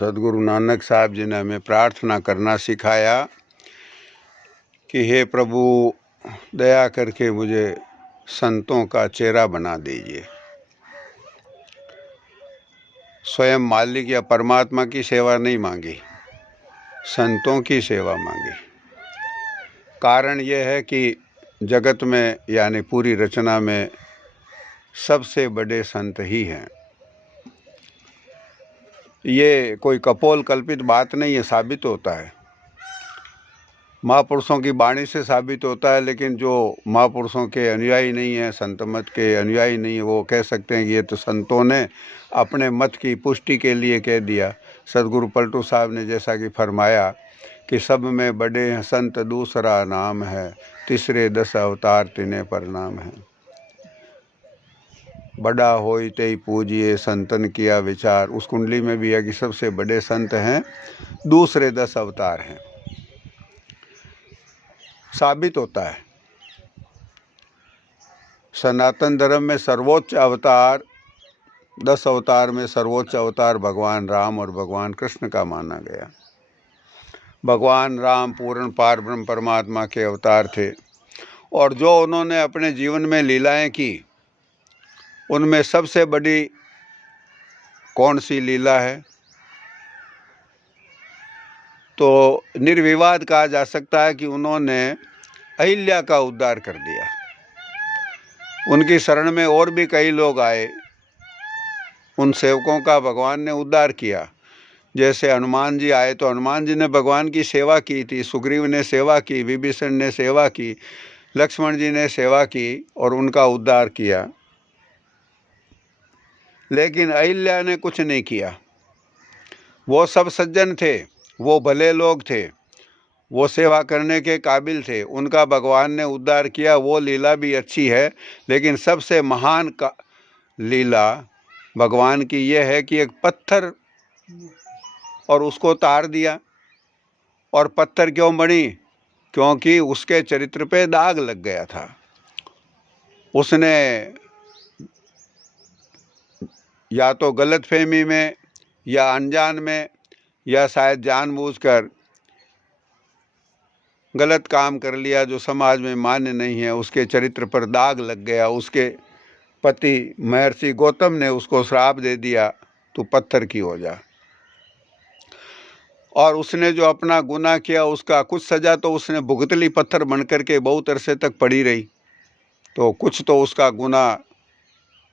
सदगुरु नानक साहब जी ने हमें प्रार्थना करना सिखाया कि हे प्रभु, दया करके मुझे संतों का चेहरा बना दीजिए। स्वयं मालिक या परमात्मा की सेवा नहीं मांगी, संतों की सेवा मांगी। कारण यह है कि जगत में यानी पूरी रचना में सबसे बड़े संत ही हैं। ये कोई कपोल कल्पित बात नहीं है, साबित होता है, महापुरुषों की वाणी से साबित होता है। लेकिन जो महापुरुषों के अनुयायी नहीं है, संत मत के अनुयायी नहीं है, वो कह सकते हैं कि ये तो संतों ने अपने मत की पुष्टि के लिए कह दिया। सदगुरु पलटू साहब ने जैसा कि फरमाया कि सब में बड़े हैं संत दूसरा नाम है, तीसरे 10 अवतार तिन्हें प्रणाम है। बड़ा होई ते पूजिए संतन किया विचार। उस कुंडली में भी है कि सबसे बड़े संत हैं, दूसरे 10 अवतार हैं। साबित होता है सनातन धर्म में सर्वोच्च अवतार, 10 अवतार में सर्वोच्च अवतार भगवान राम और भगवान कृष्ण का माना गया। भगवान राम पूर्ण पार ब्रह्म परमात्मा के अवतार थे और जो उन्होंने अपने जीवन में लीलाएं की, उनमें सबसे बड़ी कौन सी लीला है? तो निर्विवाद कहा जा सकता है कि उन्होंने अहिल्या का उद्धार कर दिया। उनकी शरण में और भी कई लोग आए, उन सेवकों का भगवान ने उद्धार किया। जैसे हनुमान जी आए तो हनुमान जी ने भगवान की सेवा की थी, सुग्रीव ने सेवा की, विभीषण ने सेवा की, लक्ष्मण जी ने सेवा की और उनका उद्धार किया। लेकिन अहिल्या ने कुछ नहीं किया। वो सब सज्जन थे, वो भले लोग थे, वो सेवा करने के काबिल थे, उनका भगवान ने उद्धार किया। वो लीला भी अच्छी है, लेकिन सबसे महान का लीला भगवान की यह है कि एक पत्थर और उसको तार दिया। और पत्थर क्यों बनी? क्योंकि उसके चरित्र पे दाग लग गया था। उसने या तो गलतफहमी में या अनजान में या शायद जानबूझकर गलत काम कर लिया जो समाज में मान्य नहीं है। उसके चरित्र पर दाग लग गया। उसके पति महर्षि गौतम ने उसको श्राप दे दिया, तू पत्थर की हो जा। और उसने जो अपना गुनाह किया उसका कुछ सज़ा तो उसने भुगत ली, पत्थर बन करके बहुत अरसे तक पड़ी रही। तो कुछ तो उसका गुनाह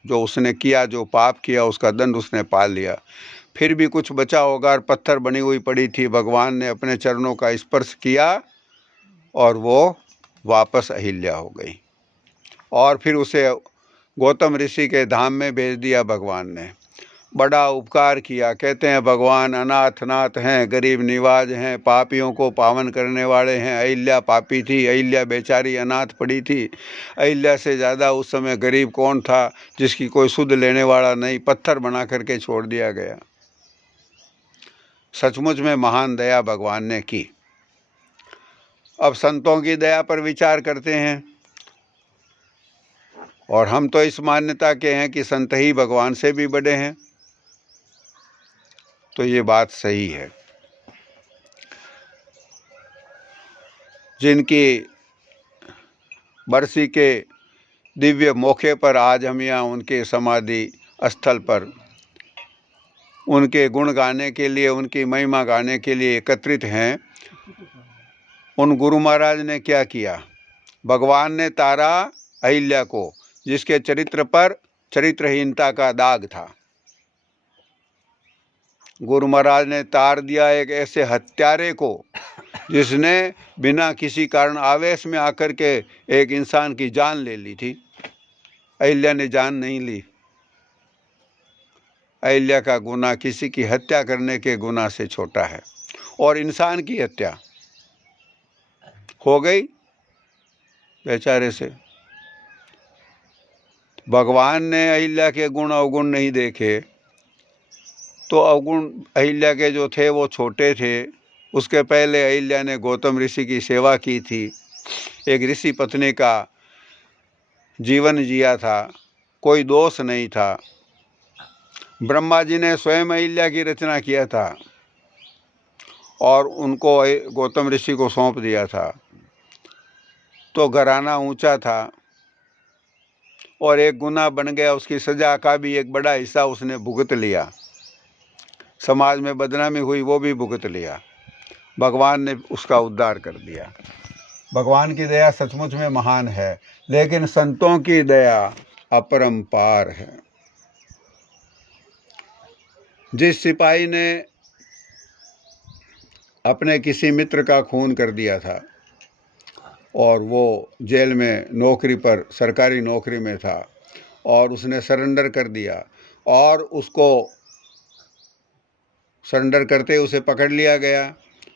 जो उसने किया, जो पाप किया, उसका दंड उसने पा लिया। फिर भी कुछ बचा होगा और पत्थर बनी हुई पड़ी थी। भगवान ने अपने चरणों का स्पर्श किया और वो वापस अहिल्या हो गई। और फिर उसे गौतम ऋषि के धाम में भेज दिया भगवान ने। बड़ा उपकार किया। कहते हैं भगवान अनाथ नाथ हैं, गरीब निवाज हैं, पापियों को पावन करने वाले हैं। अहिल्या पापी थी, अहिल्या बेचारी अनाथ पड़ी थी। अहिल्या से ज़्यादा उस समय गरीब कौन था जिसकी कोई सुध लेने वाला नहीं, पत्थर बना करके छोड़ दिया गया। सचमुच में महान दया भगवान ने की। अब संतों की दया पर विचार करते हैं, और हम तो इस मान्यता के हैं कि संत ही भगवान से भी बड़े हैं। तो ये बात सही है। जिनकी बरसी के दिव्य मौके पर आज हम यहाँ उनके समाधि स्थल पर उनके गुण गाने के लिए, उनकी महिमा गाने के लिए एकत्रित हैं, उन गुरु महाराज ने क्या किया? भगवान ने तारा अहिल्या को, जिसके चरित्र पर चरित्रहीनता का दाग था। गुरु महाराज ने तार दिया एक ऐसे हत्यारे को जिसने बिना किसी कारण आवेश में आकर के एक इंसान की जान ले ली थी। अहिल्या ने जान नहीं ली। अहिल्या का गुनाह किसी की हत्या करने के गुनाह से छोटा है। और इंसान की हत्या हो गई बेचारे से। भगवान ने अहिल्या के गुण अवगुण नहीं देखे, तो अवगुण अहिल्या के जो थे वो छोटे थे। उसके पहले अहिल्या ने गौतम ऋषि की सेवा की थी, एक ऋषि पत्नी का जीवन जिया था, कोई दोष नहीं था। ब्रह्मा जी ने स्वयं अहिल्या की रचना किया था। और उनको गौतम ऋषि को सौंप दिया था। तो घराना ऊंचा था और एक गुनाह बन गया, उसकी सजा का भी एक बड़ा हिस्सा उसने भुगत लिया। समाज में बदनामी हुई, वो भी भुगत लिया। भगवान ने उसका उद्धार कर दिया। भगवान की दया सचमुच में महान है, लेकिन संतों की दया अपरंपार है। जिस सिपाही ने अपने किसी मित्र का खून कर दिया था और वो जेल में नौकरी पर, सरकारी नौकरी में था, और उसने सरेंडर कर दिया और उसको सरेंडर करते उसे पकड़ लिया गया,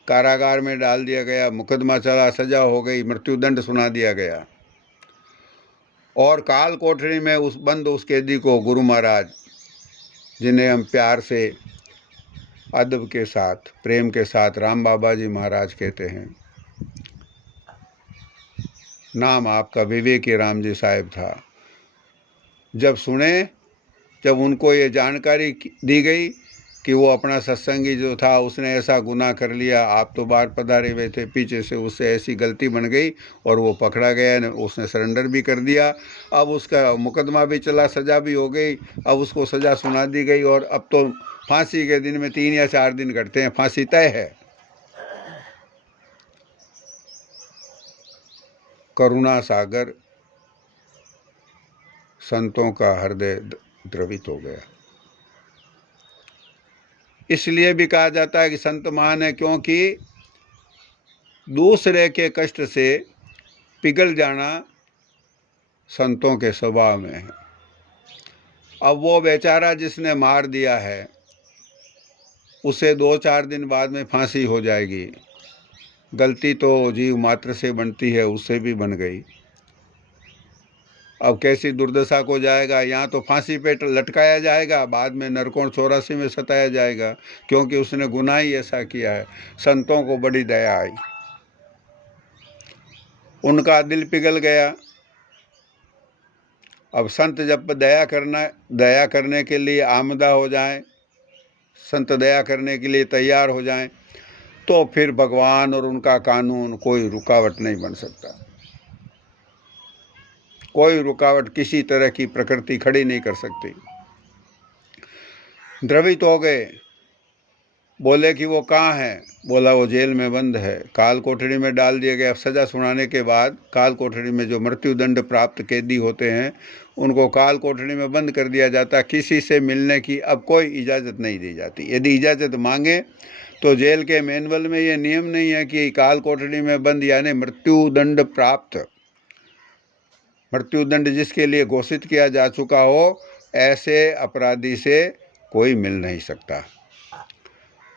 कारागार में डाल दिया गया, मुकदमा चला, सजा हो गई, मृत्युदंड सुना दिया गया। और काल कोठरी में उस कैदी को गुरु महाराज, जिन्हें हम प्यार से, अदब के साथ, प्रेम के साथ राम बाबा जी महाराज कहते हैं, नाम आपका विवेकी राम जी साहब था, जब उनको ये जानकारी दी गई कि वो अपना सत्संगी जो था उसने ऐसा गुनाह कर लिया, आप तो बाहर पधारे हुए थे, पीछे से उससे ऐसी गलती बन गई और वो पकड़ा गया, उसने सरेंडर भी कर दिया। अब उसका मुकदमा भी चला, सज़ा भी हो गई, अब उसको सज़ा सुना दी गई और अब तो फांसी के दिन में 3 या 4 दिन कटते हैं, फांसी तय है। करुणा सागर संतों का हृदय द्रवित हो गया। इसलिए भी कहा जाता है कि संत महान है, क्योंकि दूसरे के कष्ट से पिघल जाना संतों के स्वभाव में है। अब वो बेचारा जिसने मार दिया है, उसे 2-4 दिन बाद में फांसी हो जाएगी। गलती तो जीव मात्र से बनती है, उससे भी बन गई। अब कैसी दुर्दशा को जाएगा, यहाँ तो फांसी पे लटकाया जाएगा, बाद में नरकोण 84 में सताया जाएगा, क्योंकि उसने गुनाह ही ऐसा किया है। संतों को बड़ी दया आई, उनका दिल पिघल गया। अब संत जब दया करने के लिए आमदा हो जाएं, संत दया करने के लिए तैयार हो जाएं, तो फिर भगवान और उनका कानून कोई रुकावट नहीं बन सकता। कोई रुकावट किसी तरह की प्रकृति खड़ी नहीं कर सकती। द्रवित हो गए, बोले कि वो कहाँ है? बोला वो जेल में बंद है, काल कोठरी में डाल दिया गया। सज़ा सुनाने के बाद काल कोठरी में जो मृत्युदंड प्राप्त कैदी होते हैं, उनको काल कोठरी में बंद कर दिया जाता। किसी से मिलने की अब कोई इजाज़त नहीं दी जाती। यदि इजाज़त मांगे तो जेल के मैनुअल में ये नियम नहीं है कि काल कोठरी में बंद, यानी मृत्युदंड प्राप्त, मृत्युदंड जिसके लिए घोषित किया जा चुका हो, ऐसे अपराधी से कोई मिल नहीं सकता।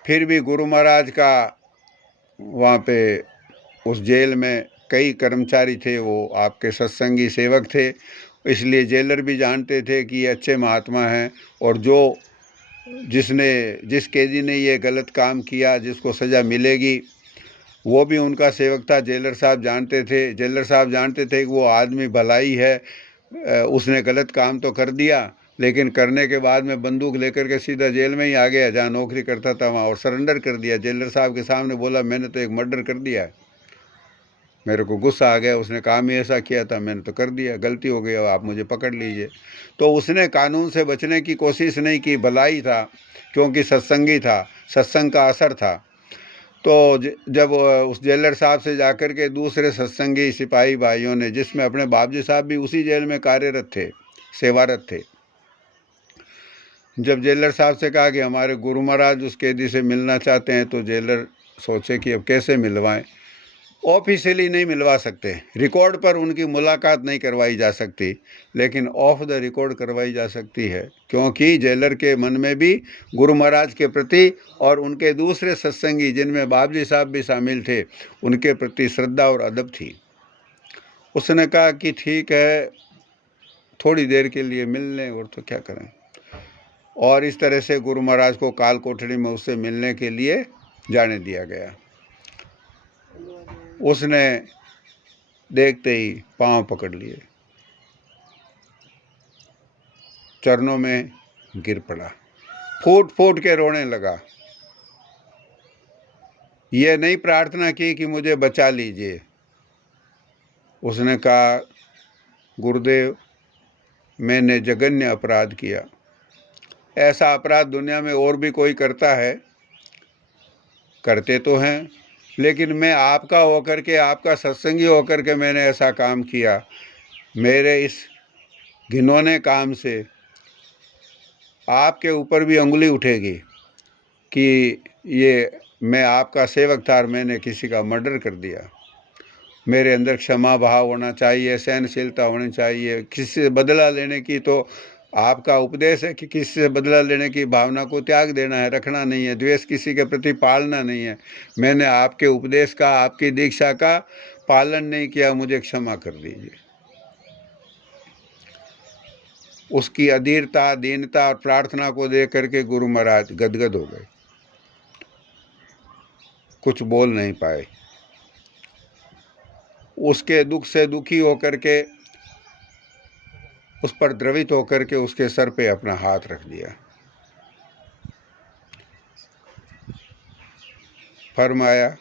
फिर भी गुरु महाराज का वहाँ पे उस जेल में कई कर्मचारी थे, वो आपके सत्संगी सेवक थे, इसलिए जेलर भी जानते थे कि ये अच्छे महात्मा हैं, और जिस कैदी ने ये गलत काम किया, जिसको सज़ा मिलेगी, वो भी उनका सेवक था। जेलर साहब जानते थे कि वो आदमी भलाई है, उसने गलत काम तो कर दिया, लेकिन करने के बाद में बंदूक लेकर के सीधा जेल में ही आ गया जहाँ नौकरी करता था वहाँ, और सरेंडर कर दिया। जेलर साहब के सामने बोला, मैंने तो एक मर्डर कर दिया है, मेरे को गुस्सा आ गया, उसने काम ही ऐसा किया था, मैंने तो कर दिया, गलती हो गई, आप मुझे पकड़ लीजिए। तो उसने कानून से बचने की कोशिश नहीं की, भलाई था, क्योंकि सत्संगी था, सत्संग का असर था। तो जब उस जेलर साहब से जाकर के दूसरे सत्संगी सिपाही भाइयों ने, जिसमें अपने बाबजी साहब भी उसी जेल में कार्यरत थे, सेवारत थे, जब जेलर साहब से कहा कि हमारे गुरु महाराज उस कैदी से मिलना चाहते हैं, तो जेलर सोचे कि अब कैसे मिलवाएं। ऑफिशियली नहीं मिलवा सकते, रिकॉर्ड पर उनकी मुलाकात नहीं करवाई जा सकती, लेकिन ऑफ द रिकॉर्ड करवाई जा सकती है, क्योंकि जेलर के मन में भी गुरु महाराज के प्रति और उनके दूसरे सत्संगी, जिनमें बाबजी साहब भी शामिल थे, उनके प्रति श्रद्धा और अदब थी। उसने कहा कि ठीक है, थोड़ी देर के लिए मिल लें, और तो क्या करें। और इस तरह से गुरु महाराज को काल कोठरी में उससे मिलने के लिए जाने दिया गया। उसने देखते ही पांव पकड़ लिए, चरणों में गिर पड़ा, फूट फूट के रोने लगा। ये नहीं प्रार्थना की कि मुझे बचा लीजिए। उसने कहा, गुरुदेव मैंने जघन्य अपराध किया। ऐसा अपराध दुनिया में और भी कोई करता है? करते तो हैं, लेकिन मैं आपका होकर के, आपका सत्संगी होकर के मैंने ऐसा काम किया। मेरे इस घिनौने काम से आपके ऊपर भी उंगली उठेगी कि ये मैं आपका सेवक था और मैंने किसी का मर्डर कर दिया। मेरे अंदर क्षमा भाव होना चाहिए, सहनशीलता होनी चाहिए। किसी से बदला लेने की तो आपका उपदेश है कि किसी से बदला लेने की भावना को त्याग देना है, रखना नहीं है। द्वेष किसी के प्रति पालना नहीं है। मैंने आपके उपदेश का, आपकी दीक्षा का पालन नहीं किया, मुझे क्षमा कर दीजिए। उसकी अधीरता, दीनता और प्रार्थना को देख करके गुरु महाराज गदगद हो गए, कुछ बोल नहीं पाए। उसके दुख से दुखी होकर के, उस पर द्रवित होकर के उसके सर पे अपना हाथ रख दिया। फरमाया,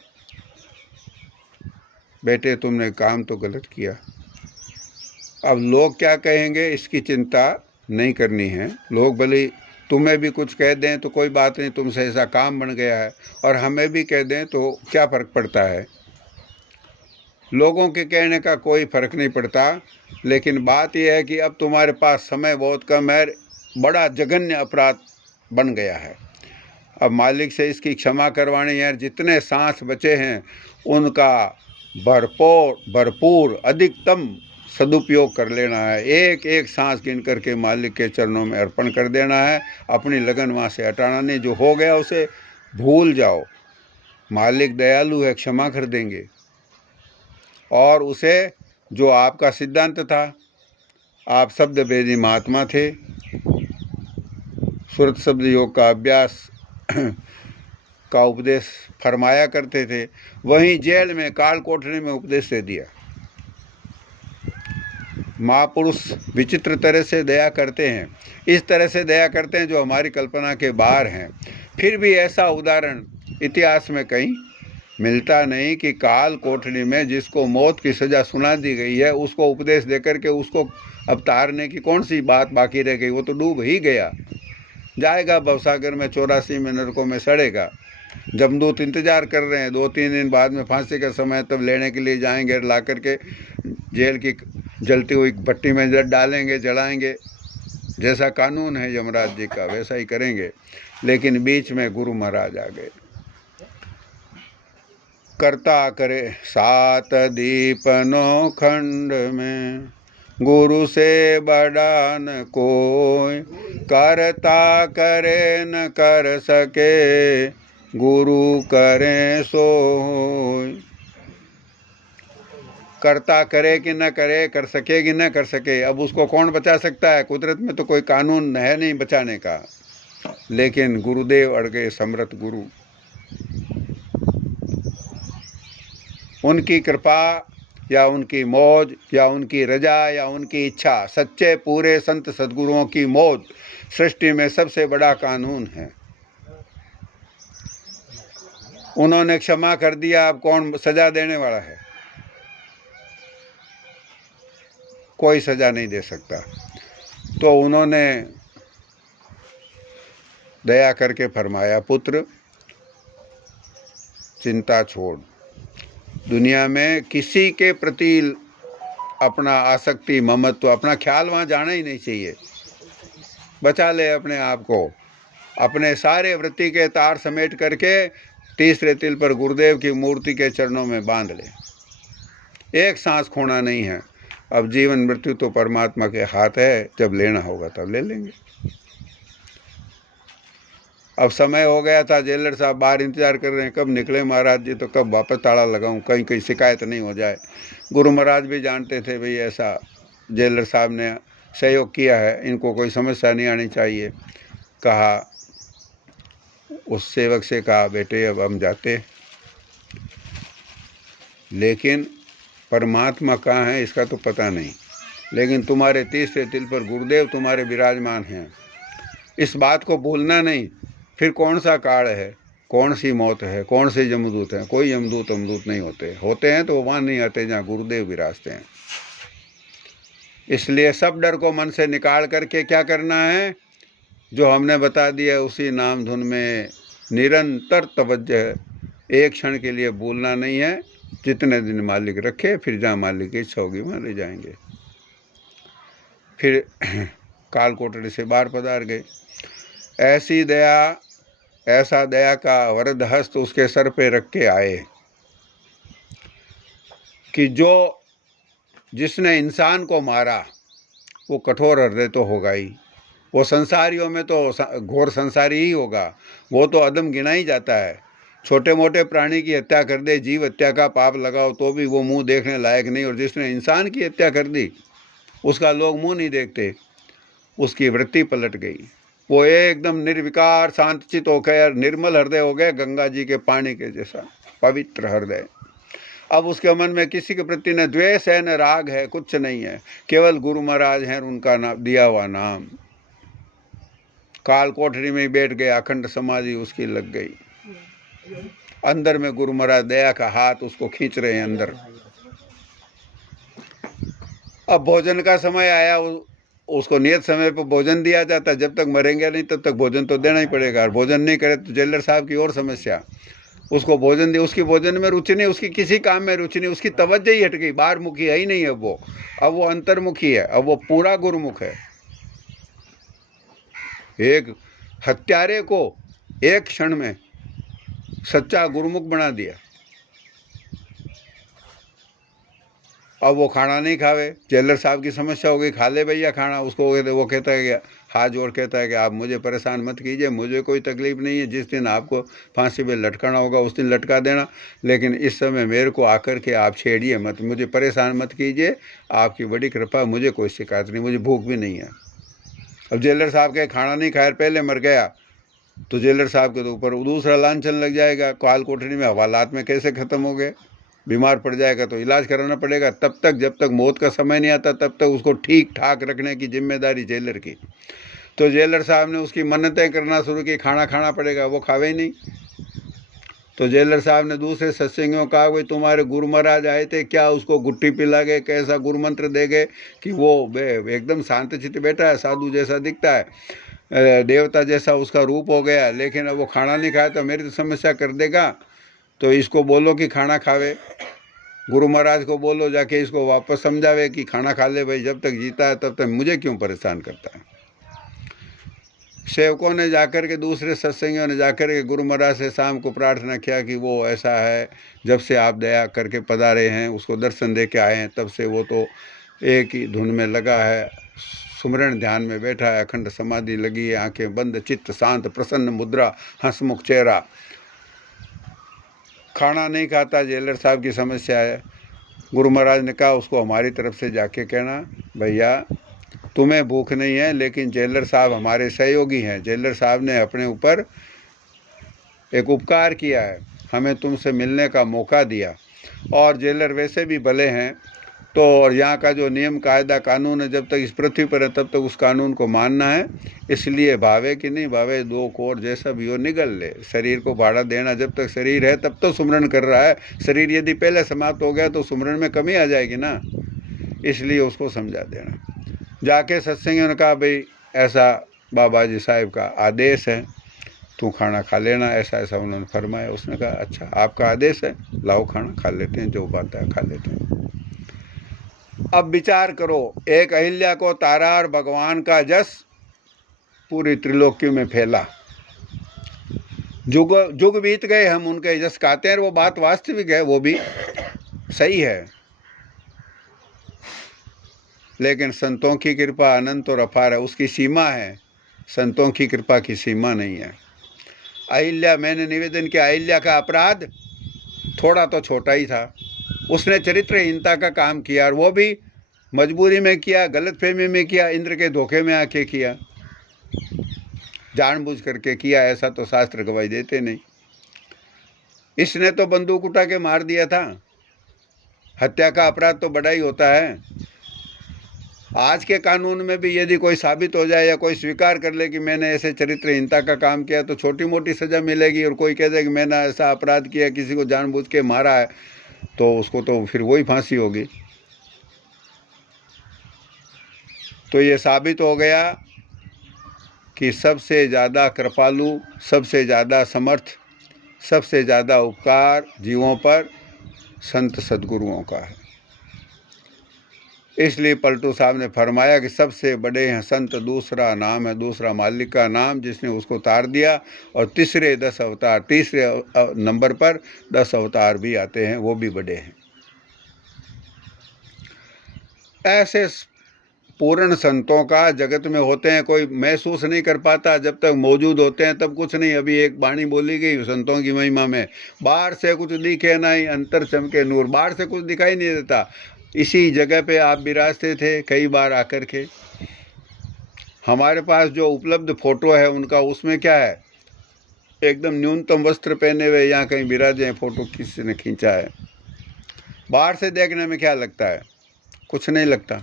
बेटे तुमने काम तो गलत किया, अब लोग क्या कहेंगे इसकी चिंता नहीं करनी है। लोग भले तुम्हें भी कुछ कह दें तो कोई बात नहीं, तुमसे ऐसा काम बन गया है, और हमें भी कह दें तो क्या फ़र्क पड़ता है। लोगों के कहने का कोई फ़र्क नहीं पड़ता, लेकिन बात यह है कि अब तुम्हारे पास समय बहुत कम है, बड़ा जघन्य अपराध बन गया है। अब मालिक से इसकी क्षमा करवानी है। जितने सांस बचे हैं उनका भरपूर अधिकतम सदुपयोग कर लेना है। एक एक सांस गिन करके मालिक के चरणों में अर्पण कर देना है। अपनी लगन वहाँ से हटाना नहीं। जो हो गया उसे भूल जाओ। मालिक दयालु है, क्षमा कर देंगे। और उसे, जो आपका सिद्धांत था, आप शब्द भेदी महात्मा थे, सुरत शब्द योग का अभ्यास का उपदेश फरमाया करते थे, वहीं जेल में काल कोठरी में उपदेश दे दिया। महापुरुष विचित्र तरह से दया करते हैं, इस तरह से दया करते हैं जो हमारी कल्पना के बाहर हैं। फिर भी ऐसा उदाहरण इतिहास में कहीं मिलता नहीं कि काल कोठरी में जिसको मौत की सज़ा सुना दी गई है उसको उपदेश देकर के उसको अब तारने की कौन सी बात बाकी रह गई। वो तो डूब ही गया, जाएगा भवसागर में, 84 में नरकों में सड़ेगा। जमदूत इंतजार कर रहे हैं, 2-3 दिन बाद में फांसी का समय तब लेने के लिए जाएंगे, ला करके जेल की जलती हुई भट्टी में डालेंगे, जलाएंगे। जैसा कानून है यमराज जी का वैसा ही करेंगे। लेकिन बीच में गुरु महाराज आ गए। करता करे 7 दीप 9 खंड में, गुरु से बड़ा न कोई। करता करे न कर सके, गुरु करे सो होय। करता करे कि न करे, कर सके कि न कर सके, अब उसको कौन बचा सकता है। कुदरत में तो कोई कानून है नहीं बचाने का। लेकिन गुरुदेव अड़ गए, समर्थ गुरु। उनकी कृपा या उनकी मौज या उनकी रजा या उनकी इच्छा, सच्चे पूरे संत सद्गुरुओं की मौज सृष्टि में सबसे बड़ा कानून है। उन्होंने क्षमा कर दिया, अब कौन सजा देने वाला है। कोई सजा नहीं दे सकता। तो उन्होंने दया करके फरमाया, पुत्र चिंता छोड़। दुनिया में किसी के प्रति अपना आसक्ति, ममत्व, अपना ख्याल वहाँ जाना ही नहीं चाहिए। बचा ले अपने आप को। अपने सारे वृत्ति के तार समेट करके तीसरे तिल पर गुरुदेव की मूर्ति के चरणों में बांध ले। एक सांस खोना नहीं है। अब जीवन मृत्यु तो परमात्मा के हाथ है, जब लेना होगा तब ले लेंगे। अब समय हो गया था, जेलर साहब बाहर इंतजार कर रहे हैं, कब निकले महाराज जी, तो कब वापस ताला लगाऊं, कहीं कहीं शिकायत नहीं हो जाए। गुरु महाराज भी जानते थे भाई ऐसा जेलर साहब ने सहयोग किया है, इनको कोई समस्या नहीं आनी चाहिए। कहा, उस सेवक से कहा, बेटे अब हम जाते, लेकिन परमात्मा कहाँ है इसका तो पता नहीं, लेकिन तुम्हारे तीसरे तिल पर गुरुदेव तुम्हारे विराजमान हैं, इस बात को भूलना नहीं। फिर कौन सा काल है, कौन सी मौत है, कौन से यमदूत हैं? कोई यमदूत अमदूत नहीं होते, होते हैं तो वहाँ नहीं आते जहाँ गुरुदेव विराजते हैं। इसलिए सब डर को मन से निकाल करके क्या करना है, जो हमने बता दिया उसी नाम धुन में निरंतर तवज्जो, एक क्षण के लिए भूलना नहीं है। जितने दिन मालिक रखे, फिर जहाँ मालिक की इच्छा होगी वहाँ ले जाएंगे। फिर काल कोठरी से बाहर पधार गए। ऐसी दया, ऐसा दया का वरद हस्त उसके सर पे रख के आए कि जो जिसने इंसान को मारा वो कठोर हृदय तो होगा ही, वो संसारियों में तो घोर संसारी ही होगा, वो तो अदम गिना ही जाता है। छोटे मोटे प्राणी की हत्या कर दे, जीव हत्या का पाप लगाओ तो भी वो मुंह देखने लायक नहीं, और जिसने इंसान की हत्या कर दी उसका लोग मुंह नहीं देखते। उसकी वृत्ति पलट गई, वो एकदम निर्विकार शांतचित होकर निर्मल हृदय हो गए, गंगा जी के पानी के जैसा पवित्र हृदय। अब उसके मन में किसी के प्रति न द्वेष है न राग है, कुछ नहीं है, केवल गुरु महाराज हैं, उनका दिया हुआ नाम। काल कोठरी में बैठ गए, अखंड समाधि उसकी लग गई। अंदर में गुरु महाराज दया का हाथ उसको खींच रहे हैं अंदर। अब भोजन का समय आया, उसको नियत समय पर भोजन दिया जाता, जब तक मरेंगे नहीं तब तक भोजन तो देना ही पड़ेगा। और भोजन नहीं करे तो जेलर साहब की और समस्या, उसको भोजन दे, उसकी भोजन में रुचि नहीं, उसकी किसी काम में रुचि नहीं, उसकी तवज्जो ही हट गई, बाहर मुखी है ही नहीं। अब वो अंतर्मुखी है, अब वो पूरा गुरुमुख है। एक हत्यारे को एक क्षण में सच्चा गुरुमुख बना दिया। अब वो खाना नहीं खावे, जेलर साहब की समस्या हो गई, खा ले भैया खाना। उसको वो कहता है कि हाथ जोड़ कहता है कि आप मुझे परेशान मत कीजिए, मुझे कोई तकलीफ़ नहीं है, जिस दिन आपको फांसी पे लटकाना होगा उस दिन लटका देना, लेकिन इस समय मेरे को आकर के आप छेड़िए मत, मुझे परेशान मत कीजिए, आपकी बड़ी कृपा, मुझे कोई शिकायत नहीं, मुझे भूख भी नहीं है। अब जेलर साहब के खाना नहीं खाया, पहले मर गया तो जेलर साहब के तो ऊपर दूसरा लांछन लग जाएगा। काल कोठरी में हवालात में कैसे ख़त्म हो गए, बीमार पड़ जाएगा तो इलाज कराना पड़ेगा। तब तक जब तक मौत का समय नहीं आता तब तक उसको ठीक ठाक रखने की जिम्मेदारी जेलर की। तो जेलर साहब ने उसकी मन्नतें करना शुरू की, खाना खाना पड़ेगा, वो खावे ही नहीं। तो जेलर साहब ने दूसरे सत्संगियों कहा, भाई तुम्हारे गुरु महाराज आए थे क्या, उसको गुट्टी पिला गए, कैसा गुरु मंत्र दे गए कि वो एकदम शांतचित्त बैठा है, साधु जैसा दिखता है, देवता जैसा उसका रूप हो गया, लेकिन अब वो खाना नहीं खाया तो मेरी तो समस्या कर देगा। तो इसको बोलो कि खाना खावे, गुरु महाराज को बोलो जाके इसको वापस समझावे कि खाना खा ले भाई, जब तक जीता है तब तक मुझे क्यों परेशान करता है। सेवकों ने जाकर के, दूसरे सत्संगियों ने जाकर के गुरु महाराज से शाम को प्रार्थना किया कि वो ऐसा है, जब से आप दया करके पधारे हैं, उसको दर्शन दे के आए हैं, तब से वो तो एक ही धुन में लगा है, सुमरण ध्यान में बैठा है, अखंड समाधि लगी है, आंखें बंद, चित्त शांत, प्रसन्न मुद्रा, हंसमुख चेहरा, खाना नहीं खाता। जेलर साहब की समस्या है। गुरु महाराज ने कहा उसको हमारी तरफ से जाके कहना, भैया तुम्हें भूख नहीं है, लेकिन जेलर साहब हमारे सहयोगी हैं, जेलर साहब ने अपने ऊपर एक उपकार किया है, हमें तुमसे मिलने का मौका दिया, और जेलर वैसे भी भले हैं, तो और यहाँ का जो नियम कायदा कानून है, जब तक इस पृथ्वी पर है तब तक उस कानून को मानना है। इसलिए भावे कि नहीं भावे, दो कोर जैसा भी हो निगल ले, शरीर को भाड़ा देना, जब तक शरीर है तब तो सुमरन कर रहा है, शरीर यदि पहले समाप्त हो गया तो सुमरन में कमी आ जाएगी ना, इसलिए उसको समझा देना। जाके सत्संगियों ने कहा, भाई ऐसा बाबा जी साहिब का आदेश है, तू खाना खा लेना, ऐसा ऐसा उन्होंने फरमाया। उसने कहा अच्छा आपका आदेश है, लाओ खाना खा लेते हैं, जो बात है खा लेते हैं। अब विचार करो, एक अहिल्या को तारा और भगवान का जस पूरी त्रिलोकी में फैला, जुग जुग बीत गए, हम उनके जस गाते हैं, वो बात वास्तविक है, वो भी सही है, लेकिन संतों की कृपा अनंत और अपार है, उसकी सीमा है, संतों की कृपा की सीमा नहीं है। अहिल्या, मैंने निवेदन किया, अहिल्या का अपराध थोड़ा तो छोटा ही था, उसने चरित्रहीनता का काम किया, और वो भी मजबूरी में किया, गलतफहमी में किया, इंद्र के धोखे में आके किया, जानबूझ करके किया, ऐसा तो शास्त्र गवाही देते नहीं। इसने तो बंदूक उठा के मार दिया था, हत्या का अपराध तो बड़ा ही होता है। आज के कानून में भी यदि कोई साबित हो जाए या कोई स्वीकार कर ले कि मैंने ऐसे चरित्रहीनता का काम किया तो छोटी मोटी सज़ा मिलेगी, और कोई कह दे कि मैंने ऐसा अपराध किया, किसी को जानबूझ के मारा है, तो उसको तो फिर वही फांसी होगी। तो ये साबित हो गया कि सबसे ज़्यादा कृपालु, सबसे ज़्यादा समर्थ, सबसे ज़्यादा उपकार जीवों पर संत सद्गुरुओं का है। इसलिए पलटू साहब ने फरमाया कि सबसे बड़े हैं संत, दूसरा नाम है, दूसरा मालिक का नाम, जिसने उसको तार दिया। और तीसरे 10 अवतार, तीसरे नंबर पर 10 अवतार भी आते हैं, वो भी बड़े हैं। ऐसे पूर्ण संतों का जगत में होते हैं, कोई महसूस नहीं कर पाता, जब तक मौजूद होते हैं तब कुछ नहीं। अभी एक वाणी बोली गई संतों की महिमा में, बाहर से कुछ दिखे नहीं, अंतर चमके नूर। बाहर से कुछ दिखाई नहीं देता, इसी जगह पे आप विराजते थे कई बार आकर के। हमारे पास जो उपलब्ध फोटो है उनका, उसमें क्या है, एकदम न्यूनतम वस्त्र पहने हुए यहाँ कहीं विराजे हैं, फोटो किसी ने खींचा है। बाहर से देखने में क्या लगता है, कुछ नहीं लगता,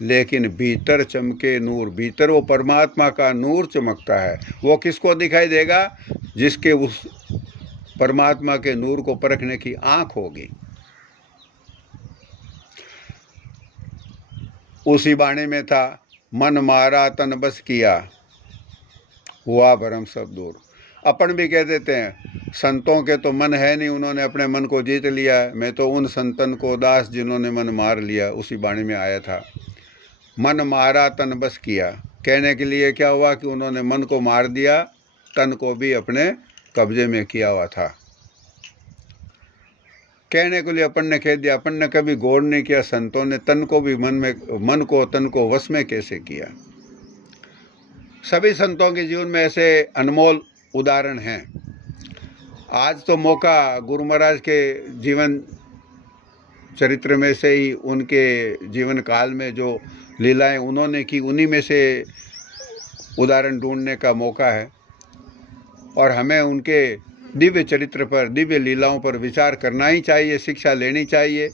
लेकिन भीतर चमके नूर, भीतर वो परमात्मा का नूर चमकता है। वो किसको दिखाई देगा? जिसके उस परमात्मा के नूर को परखने की आँख होगी। उसी बाणी में था, मन मारा तन बस किया, हुआ भरम सब दूर। अपन भी कह देते हैं संतों के तो मन है नहीं, उन्होंने अपने मन को जीत लिया है। मैं तो उन संतन को दास जिन्होंने मन मार लिया। उसी बाणी में आया था, मन मारा तन बस किया। कहने के लिए क्या हुआ कि उन्होंने मन को मार दिया, तन को भी अपने कब्जे में किया हुआ था। कहने के लिए अपन ने कह दिया, अपन ने कभी गौर नहीं किया संतों ने तन को भी मन को तन को वश में कैसे किया। सभी संतों के जीवन में ऐसे अनमोल उदाहरण हैं। आज तो मौका गुरु महाराज के जीवन चरित्र में से ही, उनके जीवन काल में जो लीलाएं उन्होंने की, उन्हीं में से उदाहरण ढूंढने का मौका है। और हमें उनके दिव्य चरित्र पर, दिव्य लीलाओं पर विचार करना ही चाहिए, शिक्षा लेनी चाहिए,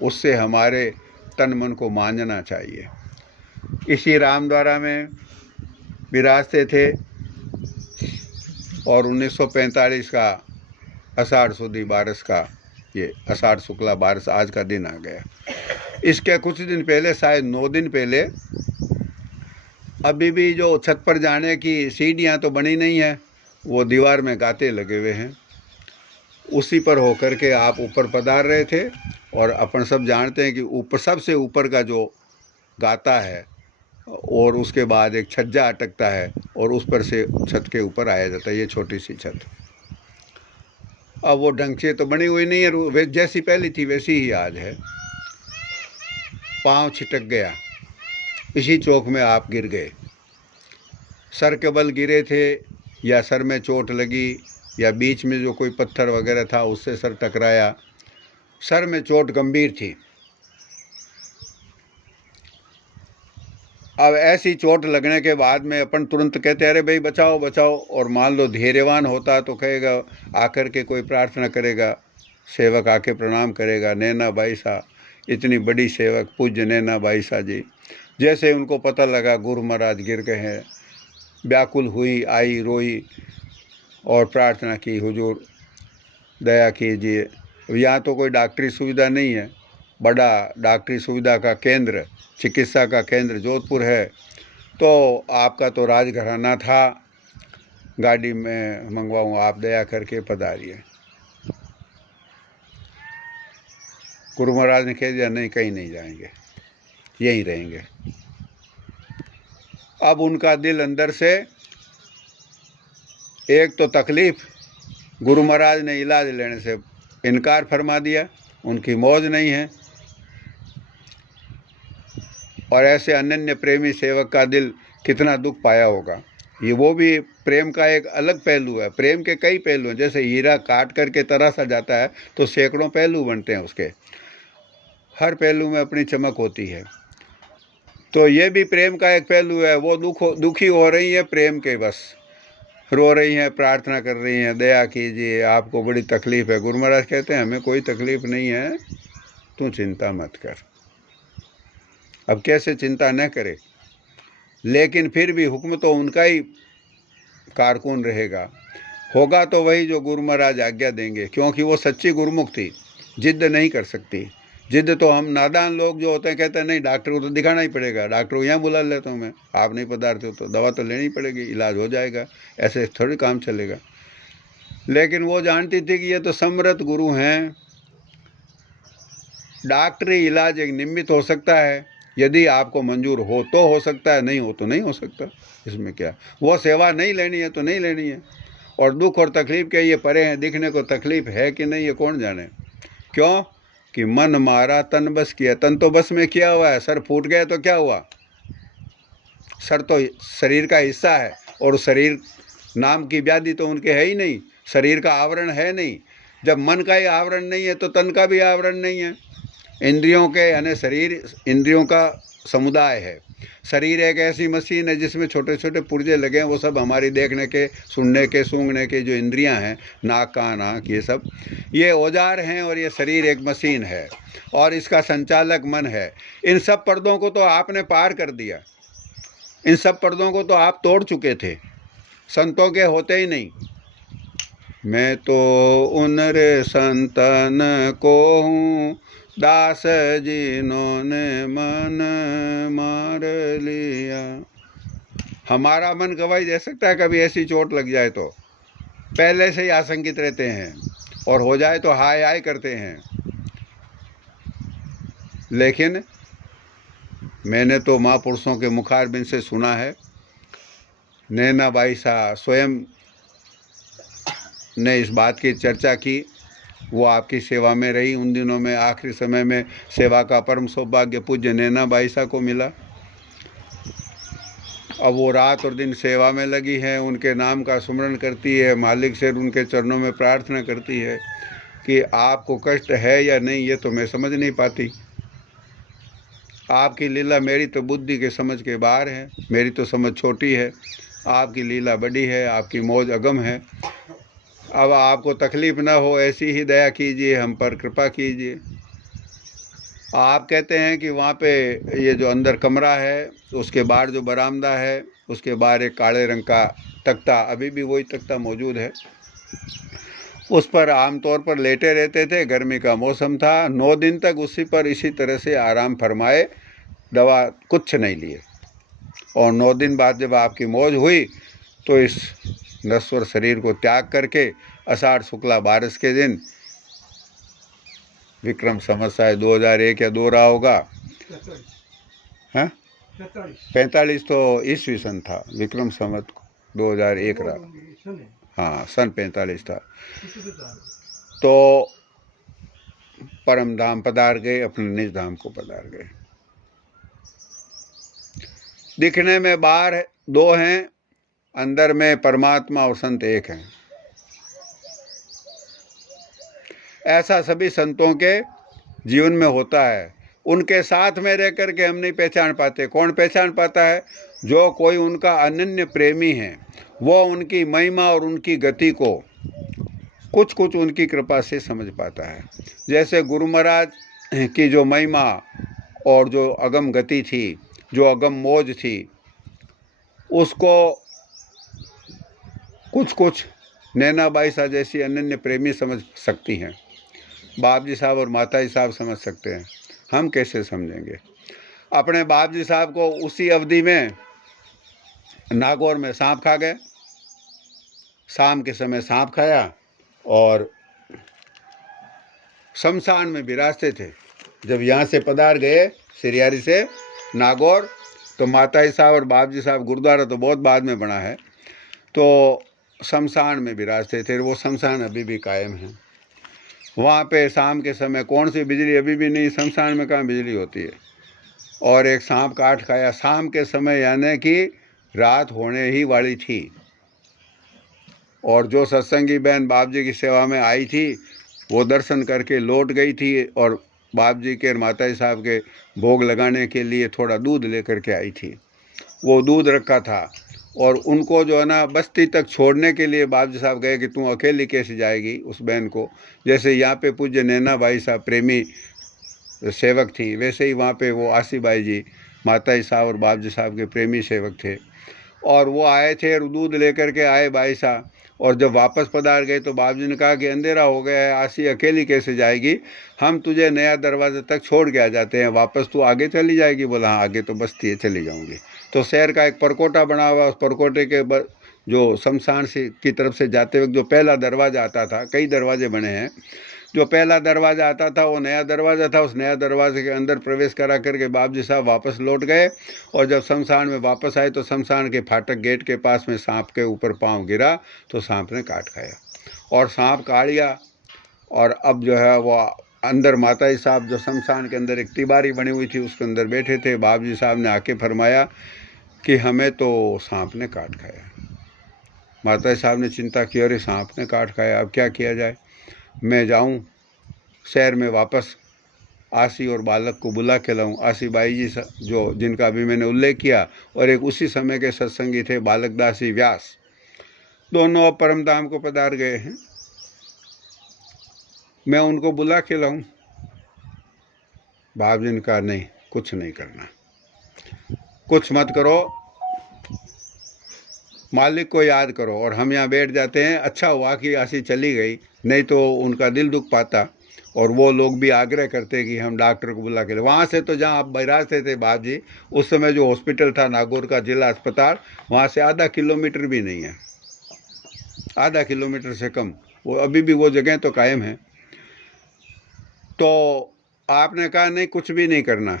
उससे हमारे तन मन को मांझना चाहिए। इसी रामद्वारा में विराजते थे और 1945 का आषाढ़ सुदी बारिश का, ये आषाढ़ शुक्ला बारिश आज का दिन आ गया। इसके कुछ दिन पहले, शायद 9 दिन पहले, अभी भी जो छत पर जाने की सीढ़ियाँ तो बनी नहीं है, वो दीवार में गाते लगे हुए हैं। उसी पर होकर के आप ऊपर पधार रहे थे। और अपन सब जानते हैं कि ऊपर, सबसे ऊपर का जो गाता है, और उसके बाद एक छज्जा अटकता है और उस पर से छत के ऊपर आया जाता है। ये छोटी सी छत, अब वो ढंग से तो बनी हुई नहीं है, जैसी पहली थी वैसी ही आज है। पाँव छिटक गया, इसी चौक में आप गिर गए। सर के बल गिरे थे, या सर में चोट लगी, या बीच में जो कोई पत्थर वगैरह था उससे सर टकराया। सर में चोट गंभीर थी। अब ऐसी चोट लगने के बाद में अपन तुरंत कहते हैं अरे भाई बचाओ बचाओ। और मान लो धैर्यवान होता तो कहेगा, आकर के कोई प्रार्थना करेगा, सेवक आके प्रणाम करेगा, नैना बाई सा, इतनी बड़ी सेवक पूज्य नैना बाई सा जी। जैसे उनको पता लगा गुरु महाराज गिर गए हैं, व्याकुल हुई, आई, रोई और प्रार्थना की, हुजूर दया कीजिए। यहाँ तो कोई डॉक्टरी सुविधा नहीं है, बड़ा डॉक्टरी सुविधा का केंद्र, चिकित्सा का केंद्र जोधपुर है, तो आपका तो राजघराना था, गाड़ी में मंगवाऊँ, आप दया करके पधारिए। गुरु महाराज ने कह दिया नहीं, कहीं नहीं जाएंगे, यहीं रहेंगे। अब उनका दिल अंदर से, एक तो तकलीफ, गुरु महाराज ने इलाज लेने से इनकार फरमा दिया, उनकी मौज नहीं है। और ऐसे अनन्य प्रेमी सेवक का दिल कितना दुख पाया होगा। ये वो भी प्रेम का एक अलग पहलू है। प्रेम के कई पहलू हैं, जैसे हीरा काट करके तराशा जाता है तो सैकड़ों पहलू बनते हैं उसके, हर पहलू में अपनी चमक होती है। तो ये भी प्रेम का एक पहलू है। वो दुखी हो रही है प्रेम के, बस रो रही हैं, प्रार्थना कर रही हैं, दया कीजिए, आपको बड़ी तकलीफ़ है। गुरु महाराज कहते हैं हमें कोई तकलीफ़ नहीं है, तू चिंता मत कर। अब कैसे चिंता न करे, लेकिन फिर भी हुक्म तो उनका ही कारकुन रहेगा। होगा तो वही जो गुरु महाराज आज्ञा देंगे, क्योंकि वो सच्ची गुरुमुख थी, जिद्द नहीं कर सकती। जिद्द तो हम नादान लोग जो होते हैं कहते हैं नहीं डॉक्टर को तो दिखाना ही पड़ेगा, डॉक्टर को यहाँ बुला लेता हूँ मैं, आप नहीं पदार्थ हो तो दवा तो लेनी पड़ेगी, इलाज हो जाएगा, ऐसे थोड़ी काम चलेगा। लेकिन वो जानती थी कि ये तो समर्थ गुरु हैं, डॉक्टरी इलाज एक निमित्त हो सकता है, यदि आपको मंजूर हो तो हो सकता है, नहीं हो तो नहीं हो सकता, इसमें क्या। वो सेवा नहीं लेनी है तो नहीं लेनी है, और दुख और तकलीफ के ये परे हैं, दिखने को तकलीफ है कि नहीं ये कौन जाने। क्यों कि मन मारा तन बस किया, तन तो बस में किया हुआ है, सर फूट गया तो क्या हुआ, सर तो शरीर का हिस्सा है, और शरीर नाम की व्याधि तो उनके है ही नहीं, शरीर का आवरण है नहीं। जब मन का ही आवरण नहीं है तो तन का भी आवरण नहीं है। इंद्रियों के यानी शरीर इंद्रियों का समुदाय है। शरीर एक ऐसी मशीन है जिसमें छोटे छोटे पुर्जे लगे हैं, वो सब हमारी देखने के, सुनने के, सूंघने के जो इंद्रियां हैं, नाक कान आँख, ये सब ये औजार हैं, और ये शरीर एक मशीन है, और इसका संचालक मन है। इन सब पर्दों को तो आपने पार कर दिया, इन सब पर्दों को तो आप तोड़ चुके थे, संतों के होते ही नहीं। मैं तो उन रे संतन को हूँ दास जिन्होंने मन मार लिया। हमारा मन गवाही दे सकता है कभी ऐसी चोट लग जाए तो, पहले से ही आशंकित रहते हैं, और हो जाए तो हाय हाय करते हैं। लेकिन मैंने तो महापुरुषों के मुखारबिंद से सुना है, नैना बाई साहब स्वयं ने इस बात की चर्चा की, वो आपकी सेवा में रही उन दिनों में, आखिरी समय में सेवा का परम सौभाग्य पूज्य नैना बाई साहब को मिला। अब वो रात और दिन सेवा में लगी है, उनके नाम का सुमरण करती है, मालिक से उनके चरणों में प्रार्थना करती है कि आपको कष्ट है या नहीं ये तो मैं समझ नहीं पाती, आपकी लीला मेरी तो बुद्धि के समझ के बाहर है, मेरी तो समझ छोटी है, आपकी लीला बड़ी है, आपकी मौज अगम है। अब आपको तकलीफ़ ना हो ऐसी ही दया कीजिए, हम पर कृपा कीजिए। आप कहते हैं कि वहाँ पे ये जो अंदर कमरा है उसके बाहर जो बरामदा है उसके बाहर एक काले रंग का तख्ता, अभी भी वही तख्ता मौजूद है, उस पर आमतौर पर लेटे रहते थे। गर्मी का मौसम था, 9 दिन तक उसी पर इसी तरह से आराम फरमाए, दवा कुछ नहीं लिए। और 9 दिन बाद जब आपकी मौज हुई तो इस नश्वर शरीर को त्याग करके आषाढ़ शुक्ला 12 के दिन, विक्रम संवत शायद 2001 या 2 रहा होगा, हाँ 45 तो ईस्वी सन था, विक्रम संवत 2001 रहा, हाँ सन 45 था। तो परम धाम पधार गए, अपने निज धाम को पधार गए। दिखने में बाहर 2 हैं, अंदर में परमात्मा और संत एक हैं। ऐसा सभी संतों के जीवन में होता है। उनके साथ में रह कर के हम नहीं पहचान पाते। कौन पहचान पाता है? जो कोई उनका अनन्य प्रेमी है, वो उनकी महिमा और उनकी गति को कुछ कुछ उनकी कृपा से समझ पाता है। जैसे गुरु महाराज की जो महिमा और जो अगम गति थी, जो अगम मौज थी, उसको कुछ कुछ नैना बाई साहब जैसी अनन्य प्रेमी समझ सकती हैं, बाप जी साहब और माता जी साहब समझ सकते हैं, हम कैसे समझेंगे? अपने बाप जी साहब को उसी अवधि में नागौर में सांप खा गए, शाम के समय सांप खाया और शमशान में विराजते थे। जब यहाँ से पधार गए सिरियारी से नागौर, तो माता जी साहब और बाप जी साहब, गुरुद्वारा तो बहुत बाद में बना है, तो शमशान में विराजते थे। वो शमशान अभी भी कायम है। वहाँ पे शाम के समय कौन सी बिजली, अभी भी नहीं, शमशान में कहाँ बिजली होती है। और एक सांप काट खाया शाम के समय, यानी कि रात होने ही वाली थी। और जो सत्संगी बहन बाप जी की सेवा में आई थी, वो दर्शन करके लौट गई थी और बाप जी के और माता जी साहब के भोग लगाने के लिए थोड़ा दूध लेकर के आई थी। वो दूध रखा था और उनको जो है ना बस्ती तक छोड़ने के लिए बाप जी साहब गए कि तू अकेली कैसे जाएगी उस बहन को। जैसे यहाँ पे पूज्य नैना बाई साहब प्रेमी सेवक थी, वैसे ही वहाँ पे वो आसी बाई जी माताजी साहब और बाप जी साहब के प्रेमी सेवक थे। और वो आए थे और दूध लेकर के आए बाई साहब, और जब वापस पधार गए तो बाप जी ने कहा कि अंधेरा हो गया है, आसी अकेली कैसे जाएगी, हम तुझे नया दरवाजे तक छोड़ के आ जाते हैं, वापस तू आगे चली जाएगी। बोला हाँ आगे तो बस्ती है, चली जाऊंगी। तो शहर का एक परकोटा बना हुआ, उस परकोटे के जो शमशान से की तरफ से जाते वक्त जो पहला दरवाज़ा आता था, कई दरवाजे बने हैं, जो पहला दरवाज़ा आता था वो नया दरवाज़ा था। उस नया दरवाजे के अंदर प्रवेश करा करके बाप जी साहब वापस लौट गए, और जब शमशान में वापस आए तो शमशान के फाटक गेट के पास में सांप के ऊपर पाँव गिरा तो सांप ने काट खाया, और सांप काट गया। और अब जो है वो अंदर माताजी साहब जो शमशान के अंदर एक तिबारी बनी हुई थी उसके अंदर बैठे थे। बाप जी साहब ने आके फरमाया कि हमें तो सांप ने काट खाया। माताजी साहब ने चिंता की, अरे सांप ने काट खाया, अब क्या किया जाए, मैं जाऊं शहर में वापस आसी और बालक को बुला के लाऊं। आसी बाई जी जो जिनका अभी मैंने उल्लेख किया, और एक उसी समय के सत्संगी थे बालकदासी व्यास, दोनों अब परमधाम को पधार गए हैं, मैं उनको बुला के लाऊं। बाप जी ने कहा नहीं, कुछ नहीं करना, कुछ मत करो, मालिक को याद करो, और हम यहाँ बैठ जाते हैं। अच्छा हुआ कि आसी चली गई, नहीं तो उनका दिल दुख पाता, और वो लोग भी आग्रह करते कि हम डॉक्टर को बुला के ले। वहाँ से तो जहाँ आप बैराजते थे बाप जी, उस समय जो हॉस्पिटल था नागौर का जिला अस्पताल, वहाँ से आधा किलोमीटर भी नहीं है, आधा किलोमीटर से कम, वो अभी भी वो जगह तो कायम है। तो आपने कहा नहीं, कुछ भी नहीं करना,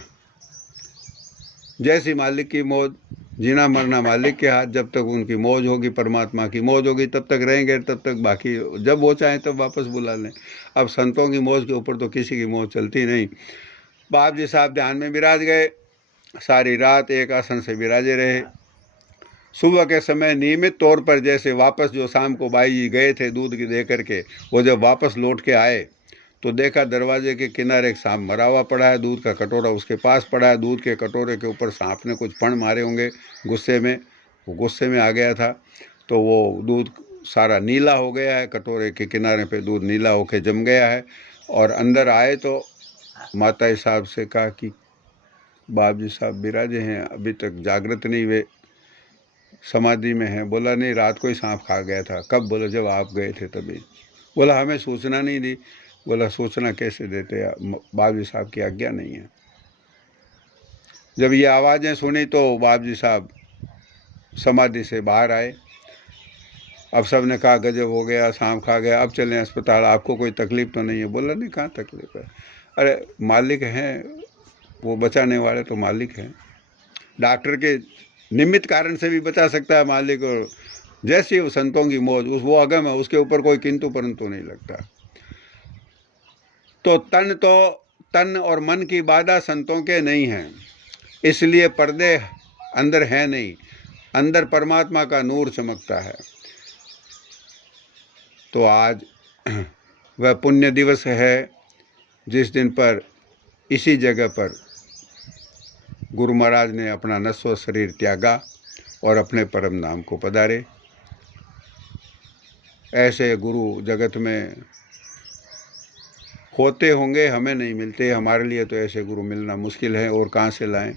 जैसी मालिक की मौज, जीना मरना मालिक के हाथ, जब तक उनकी मौज होगी, परमात्मा की मौज होगी, तब तक रहेंगे, तब तक, बाकी जब वो चाहें तब वापस बुला लें। अब संतों की मौज के ऊपर तो किसी की मौज चलती नहीं। बाप जी साहब ध्यान में विराज गए, सारी रात एक आसन से विराजे रहे। सुबह के समय नियमित तौर पर जैसे वापस जो शाम को बाई जी गए थे दूध की दे करके, वो जब वापस लौट के आए तो देखा दरवाजे के किनारे एक सांप मरा हुआ पड़ा है, दूध का कटोरा उसके पास पड़ा है, दूध के कटोरे के ऊपर सांप ने कुछ फण मारे होंगे गुस्से में, वो गुस्से में आ गया था, तो वो दूध सारा नीला हो गया है, कटोरे के किनारे पे दूध नीला होके जम गया है। और अंदर आए तो माताजी साहब से कहा कि बाप जी साहब विराजे हैं, अभी तक जागृत नहीं हुए, समाधि में हैं। बोला नहीं, रात को ही सांप खा गया था। कब? बोला जब आप गए थे तभी। बोला हमें सूचना नहीं दी। बोला सूचना कैसे देते, बाप जी साहब की आज्ञा नहीं है। जब ये आवाज़ें सुनी तो बाप जी साहब समाधि से बाहर आए। अब सब ने कहा गजब हो गया, सांप खा गया, अब चलें अस्पताल, आपको कोई तकलीफ तो नहीं है? बोला नहीं, कहाँ तकलीफ है, अरे मालिक हैं, वो बचाने वाले तो मालिक हैं, डॉक्टर के निमित्त कारण से भी बचा सकता है मालिक, और जैसी वो संतों की मौज, वो अगम है, उसके ऊपर कोई किंतु परंतु नहीं लगता। तो तन और मन की बाधा संतों के नहीं है, इसलिए पर्दे अंदर है नहीं, अंदर परमात्मा का नूर चमकता है। तो आज वह पुण्य दिवस है जिस दिन पर इसी जगह पर गुरु महाराज ने अपना नश्वर शरीर त्यागा और अपने परम धाम को पधारे। ऐसे गुरु जगत में होते होंगे, हमें नहीं मिलते, हमारे लिए तो ऐसे गुरु मिलना मुश्किल है, और कहाँ से लाएं।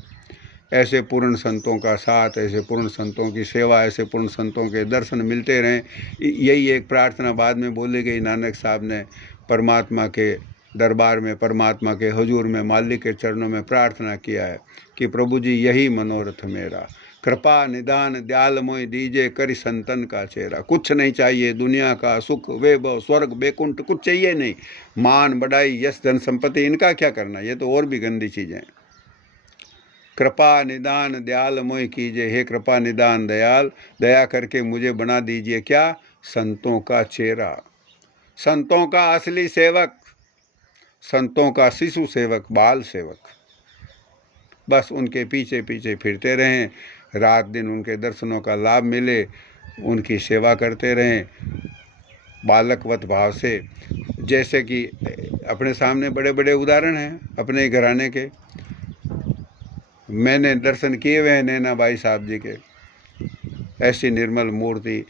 ऐसे पूर्ण संतों का साथ, ऐसे पूर्ण संतों की सेवा, ऐसे पूर्ण संतों के दर्शन मिलते रहें, यही एक प्रार्थना बाद में बोली गई नानक साहब ने। परमात्मा के दरबार में, परमात्मा के हुजूर में, मालिक के चरणों में प्रार्थना किया है कि प्रभु जी यही मनोरथ मेरा, कृपा निदान दयाल मोहि दीजे करि संतन का चेहरा। कुछ नहीं चाहिए दुनिया का, सुख वैभव स्वर्ग बैकुंठ कुछ चाहिए नहीं, मान बढ़ाई यश धन संपत्ति, इनका क्या करना, ये तो और भी गंदी चीज़ें हैं। कृपा निदान दयाल मोहि कीजिए, हे कृपा निदान दयाल, दया करके मुझे बना दीजिए क्या, संतों का चेहरा, संतों का असली सेवक, संतों का शिशु सेवक, बाल सेवक। बस उनके पीछे पीछे फिरते रहें, रात दिन उनके दर्शनों का लाभ मिले, उनकी सेवा करते रहें बालकवत भाव से। जैसे कि अपने सामने बड़े बड़े उदाहरण हैं अपने घराने के, मैंने दर्शन किए हुए हैं नैना बाई साहब जी के। ऐसी निर्मल मूर्ति,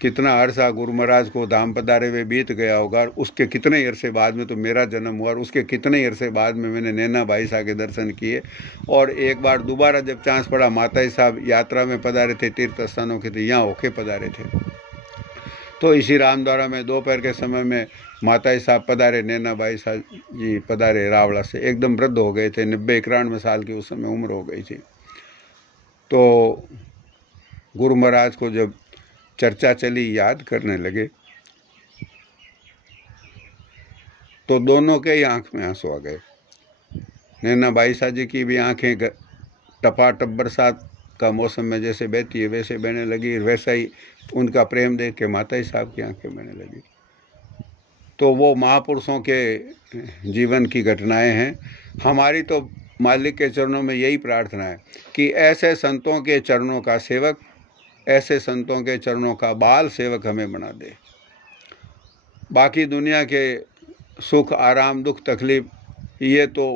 कितना अरसा गुरु महाराज को धाम पधारे हुए बीत गया होगा, उसके कितने ही अरसे बाद में तो मेरा जन्म हुआ, और उसके कितने ही अरसे बाद में मैंने नैना बाई साहब के दर्शन किए। और एक बार दोबारा जब चांस पड़ा, माता जी साहब यात्रा में पधारे थे तीर्थ स्थानों के, तो यहाँ होके पधारे थे। तो इसी रामद्वारा में दोपहर के समय में माता जी साहब पधारे, नैना बाई साहब जी पधारे रावड़ा से, एकदम वृद्ध हो गए थे, 90-91 साल की उस समय उम्र हो गई थी। तो गुरु महाराज को जब चर्चा चली, याद करने लगे, तो दोनों के ही आंख में आंसू आ गए। नैना बाई साहब जी की भी आंखें टपाटप बरसात का मौसम में जैसे बहती है वैसे बहने लगी, वैसा ही उनका प्रेम देख के माता जी साहब की आंखें बहने लगी। तो वो महापुरुषों के जीवन की घटनाएं हैं। हमारी तो मालिक के चरणों में यही प्रार्थना है कि ऐसे संतों के चरणों का सेवक, ऐसे संतों के चरणों का बाल सेवक हमें बना दे। बाकी दुनिया के सुख, आराम, दुख, तकलीफ, ये तो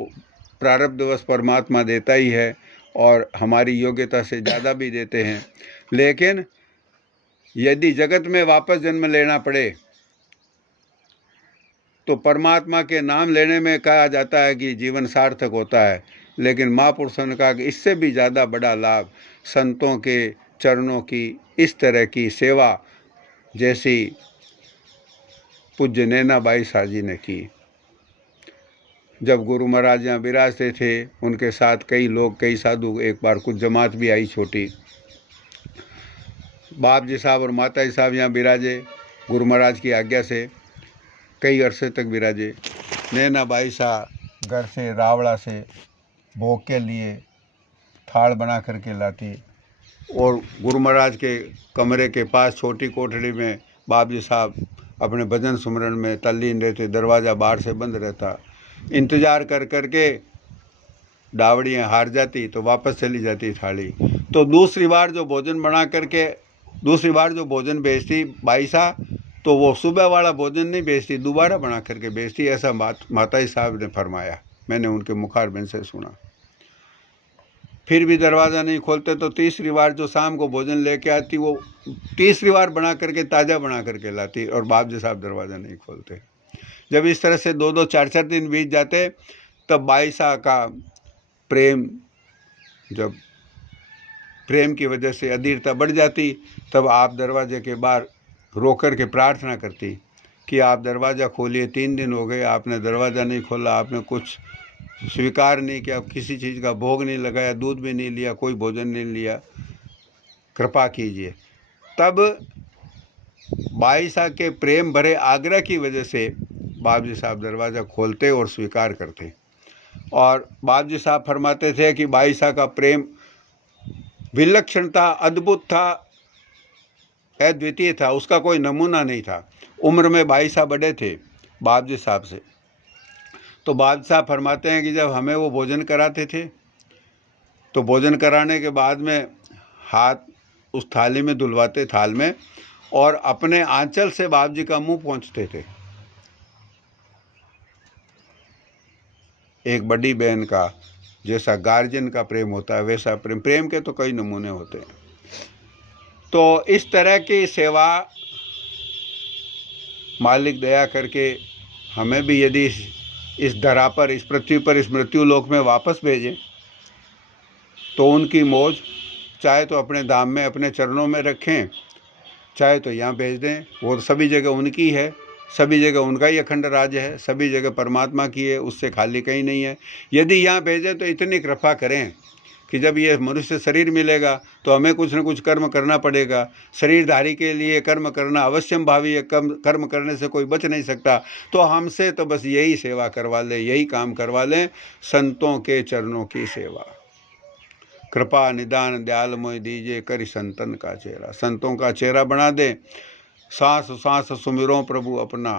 प्रारब्धवश परमात्मा देता ही है, और हमारी योग्यता से ज़्यादा भी देते हैं। लेकिन यदि जगत में वापस जन्म लेना पड़े तो परमात्मा के नाम लेने में कहा जाता है कि जीवन सार्थक होता है, लेकिन महापुरुषों ने कहा कि इससे भी ज़्यादा बड़ा लाभ संतों के चरणों की इस तरह की सेवा जैसी पूज्य नैना बाई साहब जी ने की। जब गुरु महाराज यहाँ विराजते थे, उनके साथ कई लोग, कई साधु, एक बार कुछ जमात भी आई छोटी। बाप जी साहब और माता जी साहब यहाँ विराजे, गुरु महाराज की आज्ञा से कई अरसे तक विराजे। नैना बाई साहब घर से, रावड़ा से भोग के लिए थाल बना करके लाती, और गुरु महाराज के कमरे के पास छोटी कोठड़ी में बाप जी साहब अपने भजन सुमरन में तल्लीन रहते, दरवाज़ा बाहर से बंद रहता। इंतज़ार कर कर के डावड़ियाँ हार जाती तो वापस चली जाती थाली। तो दूसरी बार जो भोजन बना करके, दूसरी बार जो भोजन भेजती बाई साहब, तो वो सुबह वाला भोजन नहीं भेजती, दोबारा बना करके भेजती। ऐसा माता जी साहब ने फरमाया, मैंने उनके मुखारबिंद से सुना। फिर भी दरवाज़ा नहीं खोलते तो तीसरी बार जो शाम को भोजन लेके आती, वो तीसरी बार बना करके ताज़ा बना करके लाती, और बाप जी साहब दरवाज़ा नहीं खोलते। जब इस तरह से 2-2, 4-4 दिन बीत जाते, तब बाई साहब का प्रेम, जब प्रेम की वजह से अधीरता बढ़ जाती, तब आप दरवाजे के बाहर रो कर के प्रार्थना करती कि आप दरवाज़ा खोलिए, 3 दिन हो गए आपने दरवाज़ा नहीं खोला, आपने कुछ स्वीकार नहीं किया, किसी चीज़ का भोग नहीं लगाया, दूध भी नहीं लिया, कोई भोजन नहीं लिया, कृपा कीजिए। तब बाई साहब के प्रेम भरे आग्रह की वजह से बाप जी साहब दरवाज़ा खोलते और स्वीकार करते। और बाप जी साहब फरमाते थे कि बाई साहब का प्रेम विलक्षण था, अद्भुत था, अद्वितीय था, उसका कोई नमूना नहीं था। उम्र में बाई साहब बड़े थे बाप जी साहब से। तो बाप जी साहब फरमाते हैं कि जब हमें वो भोजन कराते थे, तो भोजन कराने के बाद में हाथ उस थाली में धुलवाते, थाल में, और अपने आंचल से बाप जी का मुंह पोंछते थे। एक बड़ी बहन का जैसा गार्जियन का प्रेम होता है, वैसा प्रेम के तो कई नमूने होते हैं। तो इस तरह की सेवा मालिक दया करके हमें भी यदि इस धरा पर, इस पृथ्वी पर, इस मृत्यु लोक में वापस भेजें, तो उनकी मौज चाहे तो अपने धाम में, अपने चरणों में रखें, चाहे तो यहाँ भेज दें। वो सभी जगह उनकी है, सभी जगह उनका ही अखंड राज है, सभी जगह परमात्मा की है, उससे खाली कहीं नहीं है। यदि यहाँ भेजें तो इतनी कृपा करें कि जब ये मनुष्य शरीर मिलेगा तो हमें कुछ न कुछ कर्म करना पड़ेगा। शरीरधारी के लिए कर्म करना अवश्यम भावी है, कर्म करने से कोई बच नहीं सकता। तो हमसे तो बस यही सेवा करवा लें, यही काम करवा लें, संतों के चरणों की सेवा। कृपा निदान दयाल मोहि दीजिए, करि संतन का चेहरा। संतों का चेहरा बना दें। सांस सांस सुमिरो प्रभु अपना,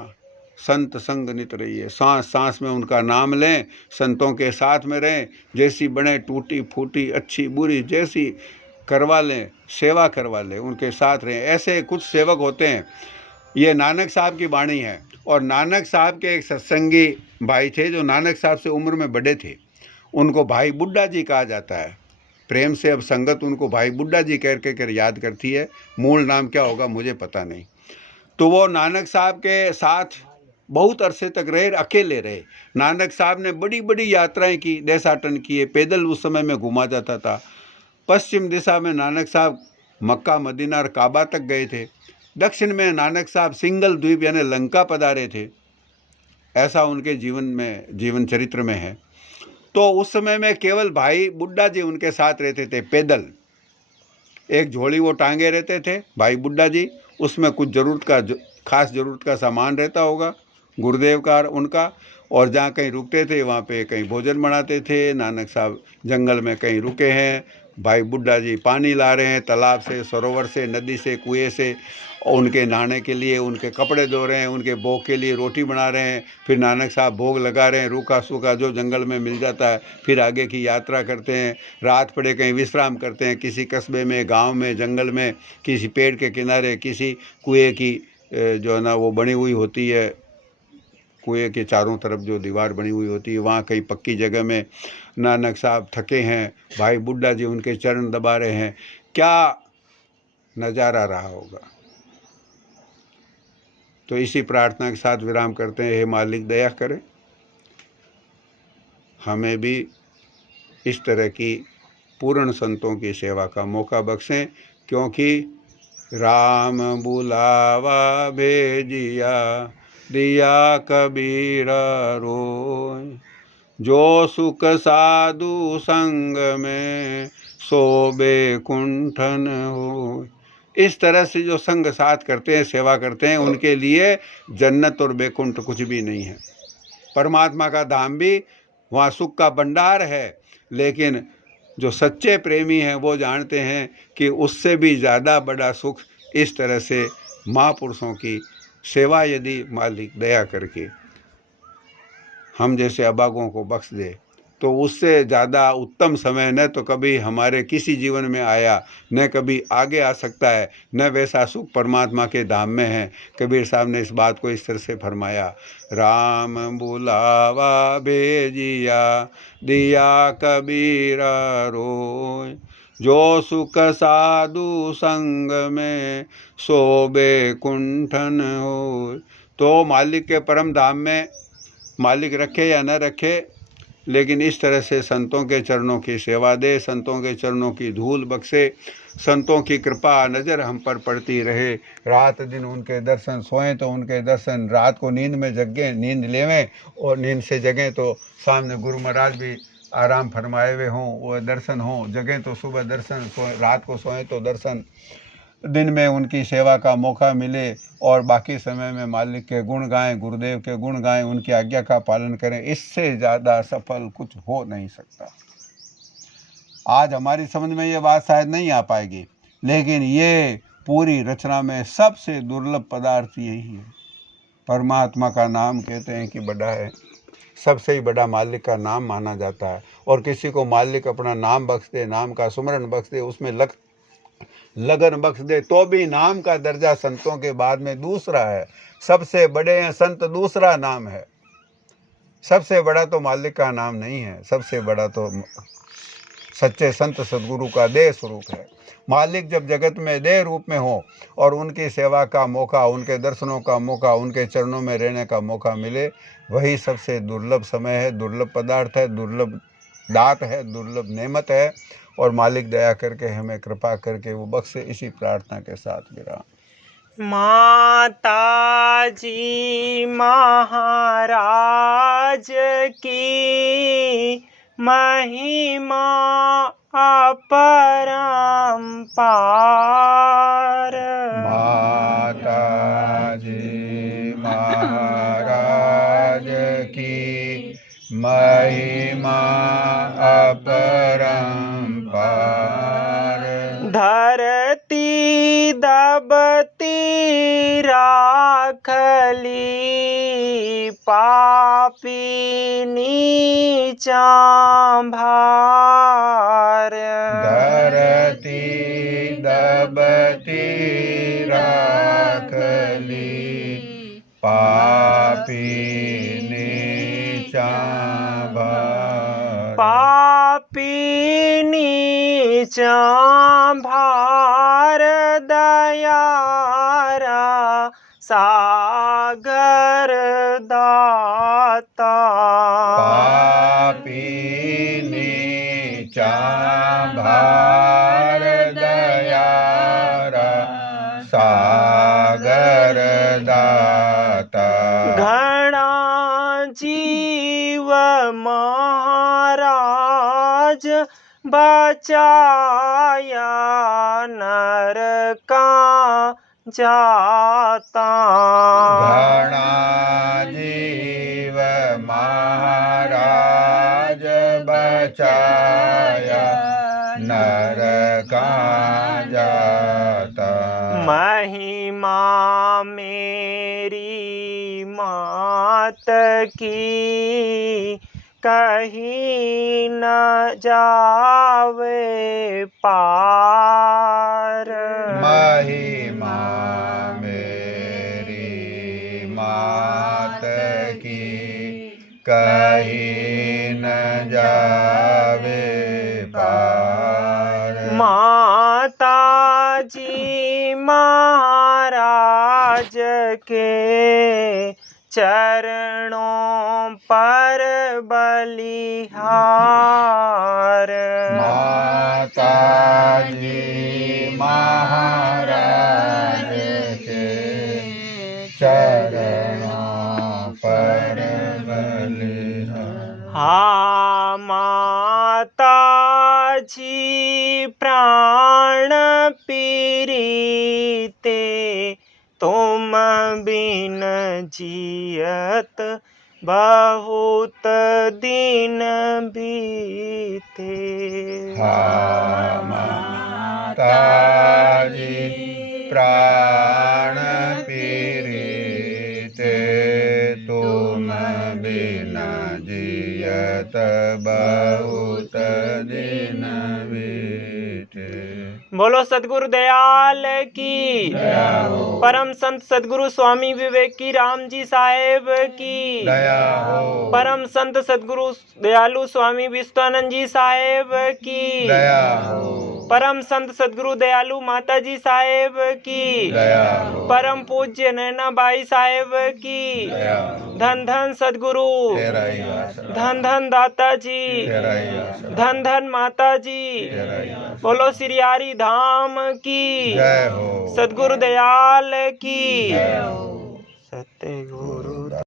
संत संग नित रहिए। सांस सांस में उनका नाम लें, संतों के साथ में रहें। जैसी बने टूटी फूटी अच्छी बुरी जैसी करवा लें, सेवा करवा लें, उनके साथ रहें। ऐसे कुछ सेवक होते हैं। ये नानक साहब की वाणी है। और नानक साहब के एक सत्संगी भाई थे जो नानक साहब से उम्र में बड़े थे, उनको भाई बुड्ढा जी कहा जाता है। प्रेम से अब संगत उनको भाई बुड्ढा जी कह कर याद करती है। मूल नाम क्या होगा मुझे पता नहीं। तो वो नानक साहब के साथ बहुत अरसे तक रहे, अकेले रहे। नानक साहब ने बड़ी बड़ी यात्राएं की, देशाटन किए, पैदल उस समय में घुमा जाता था। पश्चिम दिशा में नानक साहब मक्का, मदीना और काबा तक गए थे। दक्षिण में नानक साहब सिंगल द्वीप यानी लंका पधारे थे, ऐसा उनके जीवन चरित्र में है। तो उस समय में केवल भाई बुड्ढा जी उनके साथ रहते थे, पैदल। एक झोली वो टांगे रहते थे भाई बुड्ढा जी, उसमें कुछ खास ज़रूरत का सामान रहता होगा, गुरुदेव का उनका। और जहाँ कहीं रुकते थे वहाँ पे कहीं भोजन बनाते थे। नानक साहब जंगल में कहीं रुके हैं, भाई बुड्ढा जी पानी ला रहे हैं तालाब से, सरोवर से, नदी से, कुएं से, और उनके नहाने के लिए, उनके कपड़े धो रहे हैं, उनके भोग के लिए रोटी बना रहे हैं। फिर नानक साहब भोग लगा रहे हैं, रूखा सूखा जो जंगल में मिल जाता है। फिर आगे की यात्रा करते हैं, रात पड़े कहीं विश्राम करते हैं, किसी कस्बे में, गांव में, जंगल में, किसी पेड़ के किनारे, किसी कुएं की जो है ना वो बनी हुई होती है, कुएं के चारों तरफ जो दीवार बनी हुई होती है, वहाँ कहीं पक्की जगह में नानक साहब थके हैं, भाई बुड्ढा जी उनके चरण दबा रहे हैं। क्या नज़ारा रहा होगा। तो इसी प्रार्थना के साथ विराम करते हैं। हे मालिक दया करें, हमें भी इस तरह की पूर्ण संतों की सेवा का मौका बख्शें, क्योंकि राम बुलावा भेजिया, दिया कबीर रोय, जो सुख साधु संग में, सोबे कुंठन हो। इस तरह से जो संग साथ करते हैं, सेवा करते हैं, उनके लिए जन्नत और बैकुंठ कुछ भी नहीं है। परमात्मा का धाम भी वहाँ सुख का भंडार है, लेकिन जो सच्चे प्रेमी हैं वो जानते हैं कि उससे भी ज़्यादा बड़ा सुख इस तरह से महापुरुषों की सेवा यदि मालिक दया करके हम जैसे अभागों को बख्श दे, तो उससे ज़्यादा उत्तम समय न तो कभी हमारे किसी जीवन में आया, न कभी आगे आ सकता है, न वैसा सुख परमात्मा के धाम में है। कबीर साहब ने इस बात को इस तरह से फरमाया, राम बुलावा भेजिया, दिया कबीर रोय, जो सुख साधु संग में, सोबे कुंठन हो। तो मालिक के परम धाम में मालिक रखे या न रखे, लेकिन इस तरह से संतों के चरणों की सेवा दे, संतों के चरणों की धूल बख्शे, संतों की कृपा नज़र हम पर पड़ती रहे। रात दिन उनके दर्शन, सोएं तो उनके दर्शन, रात को नींद में जगें, नींद लेवें और नींद से जगें तो सामने गुरु महाराज भी आराम फरमाए हुए हों, वो दर्शन हों, जगें तो सुबह दर्शन, रात को सोएं तो दर्शन, दिन में उनकी सेवा का मौका मिले और बाकी समय में मालिक के गुण गाएं, गुरुदेव के गुण गाएं, उनकी आज्ञा का पालन करें। इससे ज़्यादा सफल कुछ हो नहीं सकता। आज हमारी समझ में ये बात शायद नहीं आ पाएगी, लेकिन ये पूरी रचना में सबसे दुर्लभ पदार्थ यही है। परमात्मा का नाम कहते हैं कि बड़ा है, सबसे ही बड़ा मालिक का नाम माना जाता है। और किसी को मालिक अपना नाम बख्श दे, नाम का सुमरन बख्श दे, उसमें लगन बख्श दे, तो भी नाम का दर्जा संतों के बाद में दूसरा है। सबसे बड़े हैं संत, दूसरा नाम है। सबसे बड़ा तो मालिक का नाम नहीं है, सबसे बड़ा तो सच्चे संत सदगुरु का देह स्वरूप है। मालिक जब जगत में देह रूप में हो और उनकी सेवा का मौका, उनके दर्शनों का मौका, उनके चरणों में रहने का मौका मिले, वही सबसे दुर्लभ समय है, दुर्लभ पदार्थ है, दुर्लभ दात है, दुर्लभ नेमत है। और मालिक दया करके हमें कृपा करके वो बख्शे। इसी प्रार्थना के साथ विराम। माता जी महाराज की महिमा अपरंपार। माता जी महाराज की महिमा अपरंपार। धरती दबती राखली, पापी नीचा भार। धरती दबती राखली, पापी नीचा भार। पापी नीचा चाभार दयारा सागर दाता पापी नीचा भार दयारा सागर दाता घना जीव महाराज बचाया नरका जाता घना जीव महाराज बचाया नरका जाता महिमा मेरी मात की कहीं न जावे पार महिमा मेरी मात की कहीं न जावे पार माता जी महाराज के चरणों पर बलिहार माता जी महाराज के चरणों पर बलिहार हा माता जी प्राण पीरीते तुम बिन जियत बहुत दिन बीते हा माता जी प्राण पीरीते तुम बिना जियत बहुत दिन बीते बोलो सदगुरु दयाल की दया हो परम संत सदगुरु स्वामी विवेकी राम जी साहेब की दया हो परम संत सदगुरु दयालु स्वामी विश्वानंद जी साहेब की दया हो परम संत सदगुरु दयालु माता जी साहेब की दया हो परम पूज्य नैना बाई साहेब की दया हो धन धन सदगुरु तेरा ही आसरा धन धन दाता जी तेरा ही आसरा धन धन माता जी तेरा ही आसरा बोलो श्री हरि धाम की जय हो सदगुरु दयाल की जय हो सतगुरु